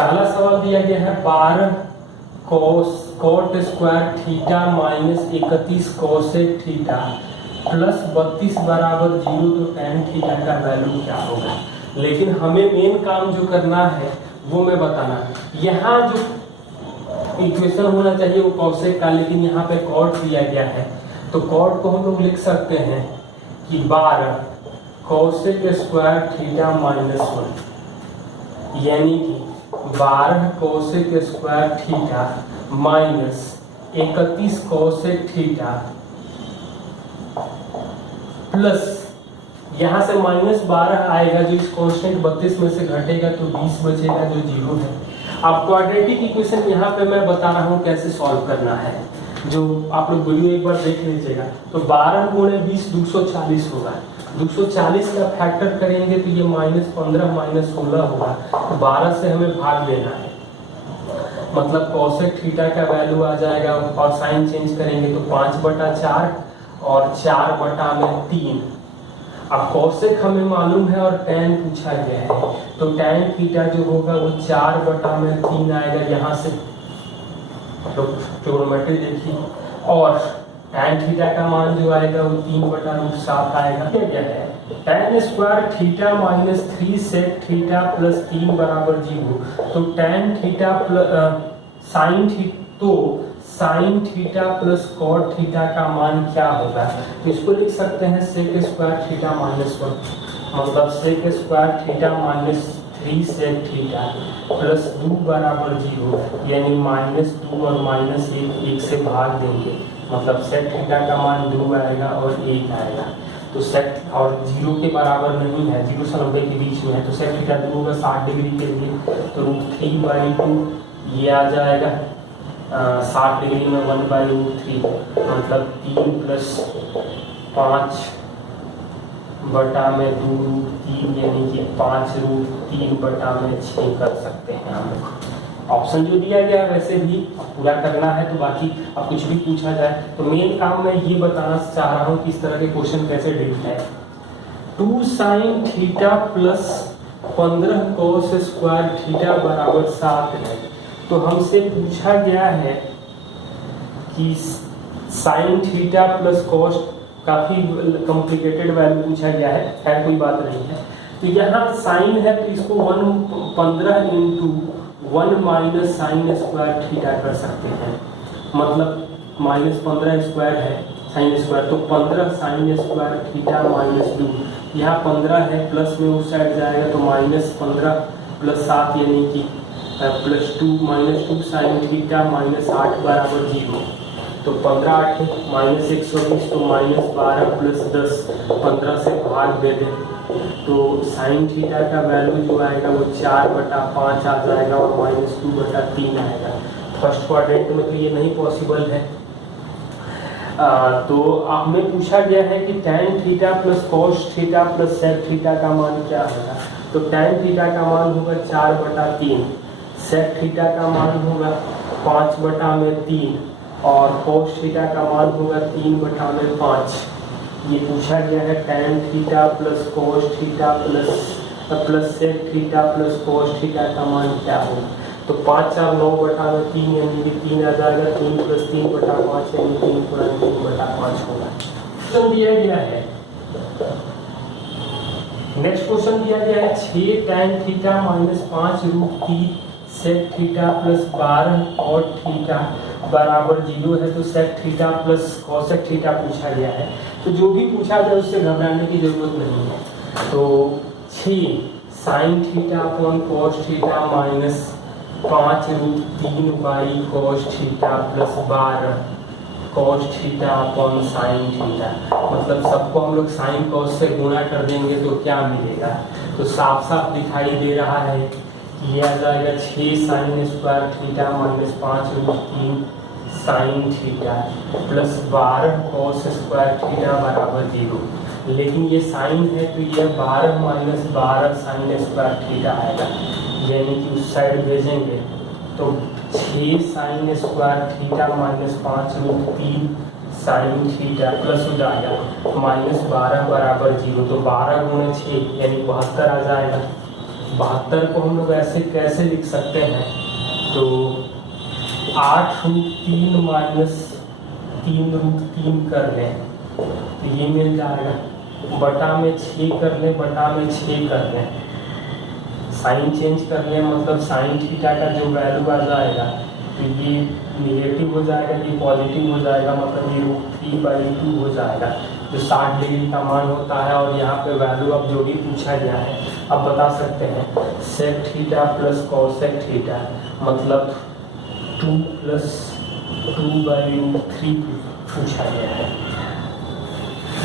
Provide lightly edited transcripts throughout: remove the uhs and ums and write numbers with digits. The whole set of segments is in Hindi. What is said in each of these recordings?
पहला सवाल दिया गया है 12 coat square theta minus 31 cosec theta plus 32 बराबर 0, तो tan थीटा का वैल्यू क्या होगा। लेकिन हमें मेन काम जो करना है वो मैं बताना है। यहाँ जो इक्वेशन होना चाहिए वो कोसेक का, लेकिन यहाँ पे कॉट दिया गया है, तो कॉट को हम लोग लिख सकते हैं कि 12 कोसेक स्क्वायर थीटा माइनस 1, यानी कि 12 cosec square theta minus 31 cosec theta plus यहाँ से -12 आएगा जो इस कांस्टेंट 32 में से घटेगा तो 20 बचेगा जो 0 है। अब क्वाड्रेटिक इक्वेशन यहाँ पे मैं बता रहा हूँ कैसे सॉल्व करना है, जो आप लोग वीडियो एक बार देख लीजिएगा। तो 12 गुणे 20 240 होगा, 240 का फैक्टर करेंगे तो ये -15 -16 होगा। तो 12 से हमें भाग देना है, मतलब कोसेक थीटा का वैल्यू आ जाएगा और साइन चेंज करेंगे तो 5/4 और 4/3। अब कोसेक हमें मालूम है और tan पूछा गया है, तो tan थीटा जो होगा वो 4/3 आएगा। यहाँ से तो ट्रिग्नोमेट्री देखिए, और tan थीटा का मान जो आएगा वो 3/7 आएगा। क्या है tan square theta minus 3 sec theta plus 3 बराबर 0, तो tan theta plus sine theta plus cot theta का मान क्या होगा। तो इसको लिख सकते हैं सेक स्क्वायर थीटा माइनस 1, मतलब sec square theta minus 3 sec theta plus 2 बराबर 0, यानी -2 और -1 1 से भाग देंगे, मतलब सेक थीटा का मान 2 आएगा और 1 आएगा। तो सेक और 0 के बराबर नहीं है, 0 से 90 के बीच में है, तो सेक थीटा 2 होगा 60 डिग्री के लिए, तो √3/2 ये आ जाएगा 60 डिग्री में 1/√3, मतलब 3 + 5 बटा में 2√3, यानी कि 5√3 बटा में 6 कर सकते हैं हम लोग। ऑप्शन जो दिया गया है वैसे भी पूरा करना है, तो बाकी अब कुछ भी पूछा जाए तो मेन काम मैं ये बताना चाह रहा हूँ कि इस तरह के क्वेश्चन कैसे डील है। 2 sin theta plus 15 cos square theta बराबर 7 है, तो हमसे पूछा गया है कि साइन थीटा प्लस कॉस, काफी कॉम्प्लिकेटेड वैल्यू पूछा गया है, खैर कोई बात नहीं है। तो यहाँ साइन है तो इसको 15 × 1 माइनस साइन स्क्वायर थीटा कर सकते हैं, मतलब -15 स्क्वायर है साइन स्क्वायर, तो 15 साइन स्क्वायर थीटा माइनस 2, यहाँ 15 है प्लस में उस साइड जाएगा तो -15 + 7 यानी कि +2 साइन थीटा -8 बराबर 0, तो 15 8 -120, तो -12 + 10, 15 से भाग दे दें तो साइन थीटा का वैल्यू जो आएगा वो 4/5 आ जाएगा और -2/3 आएगा। फर्स्ट क्वाड्रेंट में तो ये नहीं पॉसिबल है। तो हमें पूछा गया है कि tan theta plus cos theta plus sec theta का मान क्या होगा। तो tan थीटा का मान होगा 4/3, sec थीटा का मान होगा 5/3 और cos थीटा का मान होगा 3/5। ये पूछा गया है tan theta plus cos theta plus sec theta plus cos theta का मान क्या होगा। तो 5 4 9/3 यानी कि 3 आ जाएगा, 3 + 3/5 यानी 3 × 3/5 होगा। क्वेश्चन दिया गया है, नेक्स्ट क्वेश्चन दिया गया है 6 tan theta -5√3 sec theta plus 12 cot theta बराबर 0 है, तो sec theta plus cosec theta पूछा गया है। तो जो भी पूछा जाए उससे घबराने की जरूरत नहीं है। तो 6 sin theta upon cos theta minus 5√3 cos theta plus 12 cos theta upon sin theta, मतलब सबको हम लोग sin cos से गुणा कर देंगे तो क्या मिलेगा। तो साफ साफ दिखाई दे रहा है कि ये आ जाएगा 6 sin square theta minus 5√3 sin theta plus 12 cos square theta बराबर 0। लेकिन ये साइन है तो ये 12 - 12 sin स्क्वायर थीटा आएगा, यानी कि उस साइड भेजेंगे तो 6 sin square theta minus 5√3 sin theta plus हो जाएगा -12 बराबर 0, तो 12 × 6 यानी 72 आ जाएगा। 72 को हम लोग ऐसे कैसे लिख सकते हैं, तो 8√3 माइनस 3√3 कर लें तो ये मिल जाएगा, बटा में 6 कर लें, बटा में 6 कर लें, साइन चेंज कर लें, मतलब साइन थीटा का जो वैल्यू आ जाएगा तो ये निगेटिव हो जाएगा, ये पॉजिटिव हो जाएगा, मतलब ये √3/2 हो जाएगा जो 60 डिग्री का मान होता है। और यहाँ पे वैल्यू अब जो भी पूछा गया है अब बता सकते हैं, sec theta plus cosec theta मतलब 2 + 2/√3 पूछा गया है।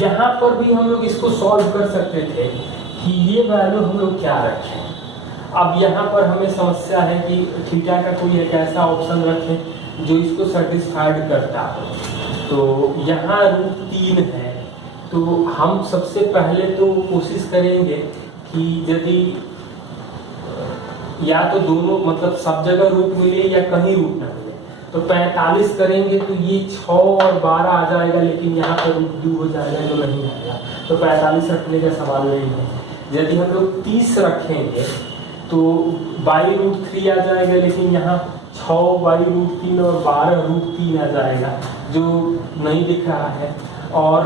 यहाँ पर भी हम लोग इसको सॉल्व कर सकते थे कि ये वैल्यू हम लोग क्या रखें। अब यहाँ पर हमें समस्या है कि थीटा का कोई एक ऐसा ऑप्शन रखें जो इसको सेटिस्फाइड करता हो। तो यहाँ √3 है, तो हम सबसे पहले तो कोशिश करेंगे कि यदि या तो दोनों मतलब सब जगह रूट मिले या कहीं रूट ना मिले, तो 45 करेंगे तो ये 6 और 12 आ जाएगा, लेकिन यहाँ पर √2 हो जाएगा जो नहीं आएगा, तो 45 रखने का सवाल नहीं है। यदि हम लोग 30 रखेंगे तो √3 आ जाएगा, लेकिन यहाँ 6/√3 और 12√3 आ जाएगा जो नहीं दिख रहा है। और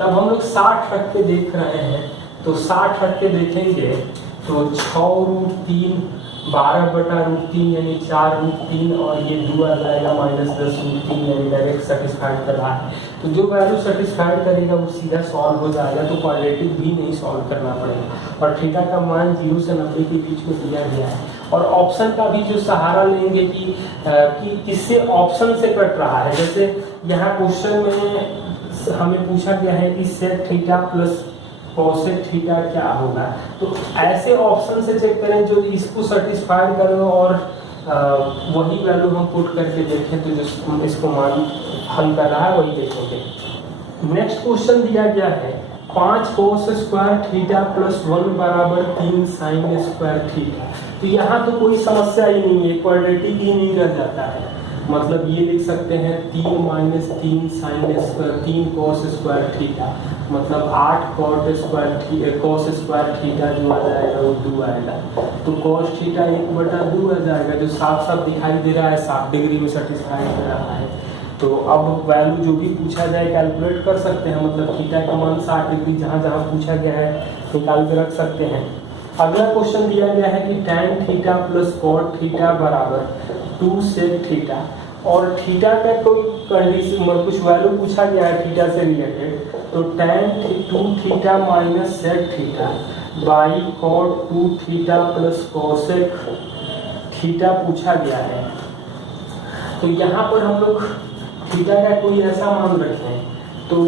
तब हम लोग 60 रख के देख रहे हैं, तो 60 रख के देखेंगे तो 6√3 12/√3 यानी 4√3 और ये 2 आ जाएगा -10√3 यानी डायरेक्ट सेटिस्फाइड कर रहा है। तो जो वैल्यू सेटिस्फाइड करेगा वो सीधा सॉल्व हो जाएगा, तो क्वाड्रेटिक भी नहीं सॉल्व करना पड़ेगा। और थीटा का मान 0 से 90 के बीच में दिया गया है। और ऑप्शन का भी जो सहारा लेंगे कि किससे ऑप्शन से कट रहा है। जैसे यहाँ क्वेश्चन में हमें पूछा गया है कि sec theta plus cosec theta क्या होगा, तो ऐसे ऑप्शन से चेक करें जो इसको सेटिस्फाइड करें और वही वैल्यू हम पुट करके देखें, तो जो इसको मान हल कर रहा है वही देखेंगे। नेक्स्ट क्वेश्चन दिया गया है 5 cos square theta plus 1 = 3 sin square theta. तो यहाँ तो कोई समस्या ही नहीं है, क्वाड्रेटिक ही नहीं रह जाता है, मतलब ये लिख सकते हैं 3 - 3 sin square 3 cos square theta मतलब 8 cos स्क्वायर थीटा जो आ जाएगा वो 2 आएगा। तो cos थीटा 1/2 आ जाएगा जो साफ साफ दिखाई दे रहा है 60 डिग्री में सेटिस्फाई कर रहा है। तो अब वैल्यू जो भी पूछा जाए कैलकुलेट कर सकते हैं, मतलब थीटा का मान 60 डिग्री जहाँ जहाँ पूछा गया है निकाल के रख सकते हैं। अगला क्वेश्चन दिया गया है कि tan theta plus cot theta बराबर 2 sec थीटा, और थीटा का कोई कंडीशन कुछ वैल्यू पूछा गया है थीटा से रिलेटेड, तो tan 2 theta minus sec theta by cot 2 theta plus cosec theta पूछा गया है। तो यहाँ पर हम लोग थीटा का कोई ऐसा मान रखें, तो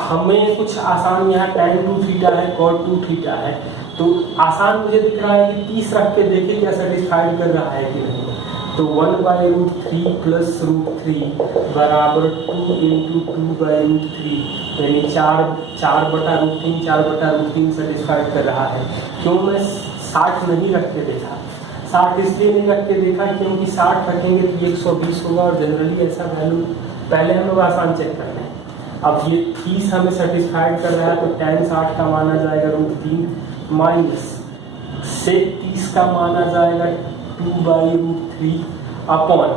हमें कुछ आसान, यहाँ tan 2 थीटा है cot 2 थीटा है, तो आसान मुझे दिख रहा है कि 30 रख के देखें क्या सेटिस्फाइड कर रहा है कि नहीं। तो 1/√3 प्लस √3 बराबर 2 × 2/√3 यानी 4/√3 4/√3 सेटिस्फाइड कर रहा है। क्यों मैं 60 नहीं रख के देखा, 60 इसलिए नहीं रख के देखा क्योंकि 60 रखेंगे तो 120 होगा, और जनरली ऐसा वैल्यू पहले हम लोग आसान चेक कर लें। अब ये 30 हमें सेटिस्फाइड कर रहा है, तो tan 60 का माना जाएगा √3 माइनस सेक 30 का माना जाएगा 2/√3 अपॉन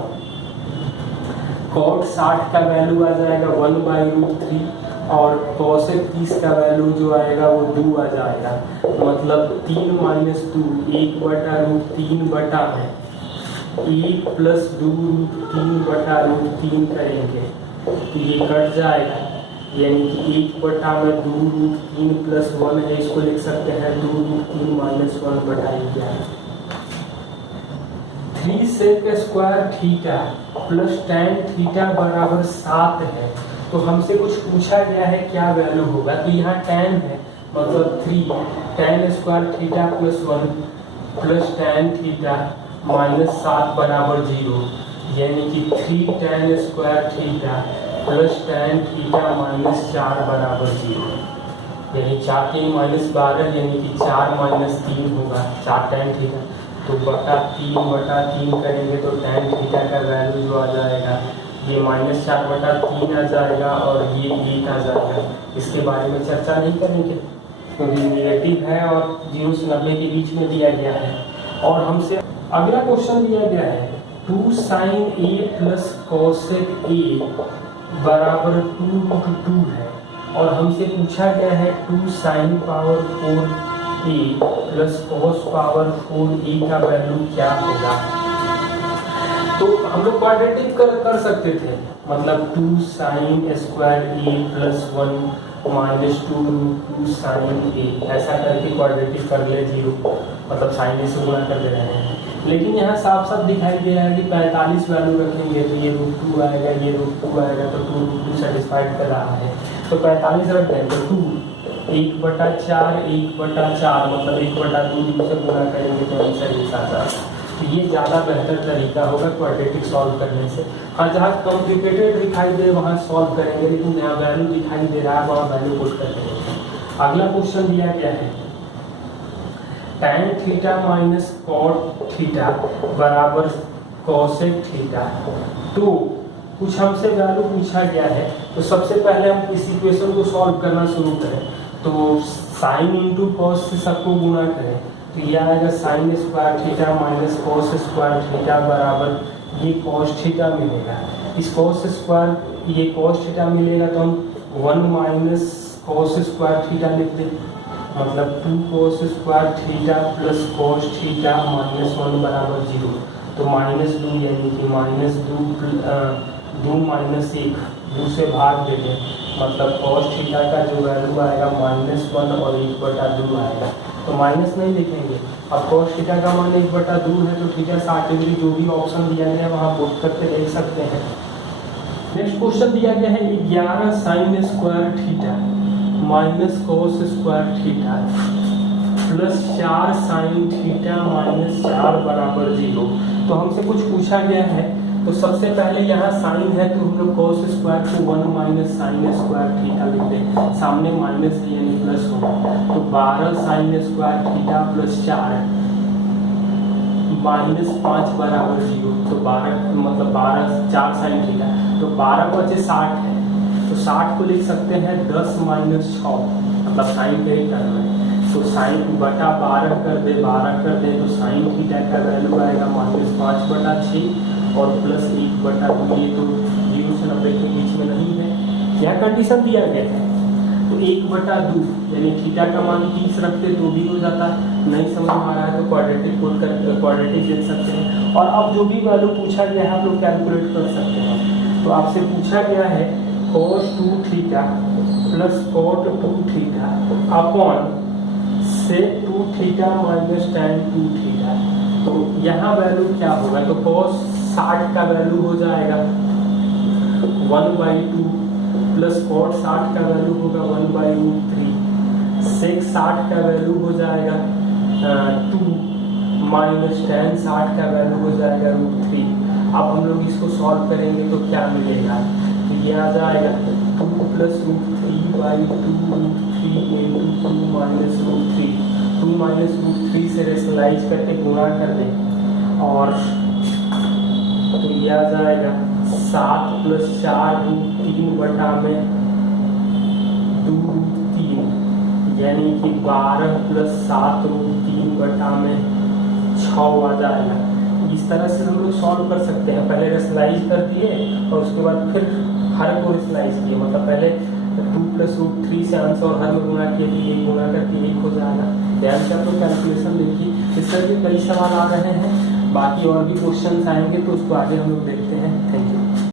cot 60 का वैल्यू आ जाएगा 1/√3 और cosec 30 का वैल्यू जो आएगा वो 2 आ जाएगा, मतलब 3 - 2 1/√3 बटा है 1 + 2√3/√3 करेंगे तो ये कट जाएगा, यानी कि 1/2√3 प्लस 1 है, इसको लिख सकते हैं 2√3 - 1/11। 3 sec square theta plus tan theta बराबर 7 है। तो हमसे कुछ पूछा गया है क्या वैल्यू होगा, तो यहाँ tan है मतलब 3 tan square theta plus 1 plus tan theta minus 7 बराबर 0, यानी कि 3 tan square theta plus tan theta minus 4 बराबर 0, यानी 4 3 -12 यानी कि 4 - 3 होगा 4 tan थीटा, तो बटा 3 करेंगे तो tan थीटा का वैल्यू जो आ जाएगा ये -4/3 आ जाएगा और ये 1 आ जाएगा। इसके बारे में चर्चा नहीं करेंगे, क्योंकि नेगेटिव है और 0 से 90 के बीच में दिया गया है। और हमसे अगला क्वेश्चन दिया गया है 2 sin a plus cosec a बराबर 2√2 है और हमसे पूछा गया है 2 sin power 4a plus cos power 4a का वैल्यू क्या होगा। तो हम लोग क्वाड्रेटिक कर सकते थे, मतलब 2 sin square a plus 1 minus 2 sin a, ऐसा करके क्वाड्रेटिक कर ले 0, मतलब sin a से गुणा कर दे रहे हैं। लेकिन यहाँ साफ साफ दिखाई दे रहा है कि 45 वैल्यू रखेंगे तो ये √2 आएगा, ये √2 आएगा, तो 2√2 सेटिस्फाइड कर रहा है। तो 45 रख दें तो 2 1/4 1/4, मतलब 1/2 से गुणा करेंगे तो आंसर एक आता है। तो ये ज़्यादा बेहतर तरीका होगा क्वाड्रेटिक सॉल्व करने से। हाँ, जहाँ कॉम्प्लिकेटेड दिखाई दे वहाँ सॉल्व करेंगे, लेकिन जहाँ वैल्यू दिखाई दे रहा है वहाँ वैल्यू पुट कर देंगे। अगला क्वेश्चन दिया गया है tan theta minus cot theta बराबर cosec थीटा। तो कुछ हमसे वैल्यू पूछा गया है, तो सबसे पहले हम इस इक्वेशन को सॉल्व करना शुरू करें। तो साइन इंटू कॉस से सबको गुणा करें तो ये आएगा sine square theta minus cos square theta बराबर ये कॉस थीटा मिलेगा। इस कॉस स्क्वायर ये कॉस थीटा मिलेगा तो हम 1 माइनस कॉस स्क्वायर थीटा लिख दें, मतलब 2 cos square theta plus cos theta minus 1 बराबर 0। तो -2 यानी कि -2 माइनस 1 2 से भाग दे दें, मतलब कॉस थीटा का जो वैल्यू आएगा -1 और 1/2 आएगा। तो माइनस नहीं लिखेंगे, अब कॉस थीटा का मान 1/2 है तो थीटा 60 डिग्री जो भी ऑप्शन दिया गया है वहाँ पुट करके देख सकते हैं। नेक्स्ट क्वेश्चन दिया गया है 11 sin square theta minus cos square theta plus 4 sin theta minus 4 बराबर 0। तो हमसे कुछ पूछा गया है, तो सबसे पहले यहाँ साइन है तो हम लोग कॉस स्क्वायर को 1 माइनस साइन स्क्वायर थीटा लिख दें, सामने माइनस यानी प्लस होगा। तो 12 sin square theta plus 4 minus 5 बराबर 0। तो 12 मतलब 4 sin थीटा, तो 12 बचे 60 है, तो 60 को लिख सकते हैं 10 माइनस 6, मतलब साइन के ही टर्म है। तो साइन बटा 12 कर दे, 12 कर दे तो साइन थीटा का वैल्यू आएगा -5/6 और प्लस 1/2। ये तो 0 से 90 के बीच में नहीं है, यह कंडीशन दिया गया है। तो 1/2 यानी थीटा का मान 30 रखते तो भी हो जाता। नहीं समझ में आ रहा है तो क्वाड्रेटिक देख सकते हैं। और अब जो भी वैल्यू पूछा गया है आप लोग कैलकुलेट कर सकते हैं। तो आपसे पूछा गया है cos 2 theta plus cot 2 theta upon sec 2 theta minus tan 2 theta. तो यहाँ वैल्यू क्या होगा, तो cos 60 का वैल्यू हो जाएगा 1/2 प्लस cot 60 का वैल्यू होगा 1/√3, sec 60 का वैल्यू हो जाएगा 2 माइनस tan 60 का वैल्यू हो जाएगा √3। अब हम लोग इसको सॉल्व करेंगे तो क्या मिलेगा, तो ये आ जाएगा 2 प्लस √3/2√3 इंटू 2 माइनस √3। 2 माइनस √3 से रेशनलाइज करके गुणा कर दें और तो ये आ जाएगा 7 प्लस 4√3 बटा में 2√3 यानी कि 12 प्लस 7√3 बटा में 6 आ जाएगा। इस तरह से हम लोग सॉल्व कर सकते हैं। पहले रेशनलाइज कर दिए और उसके बाद फिर हर को रेशनलाइज किए, मतलब पहले 2 प्लस √3 से आंसर और हर में गुणा किए तो ये गुणा करके 1 हो जाएगा। ध्यान से आप लोग कैलकुलेशन देखिए, इस तरह के कई सवाल आ रहे हैं। बाकी और भी क्वेश्चन आएंगे तो उसको आगे हम लोग देखते हैं।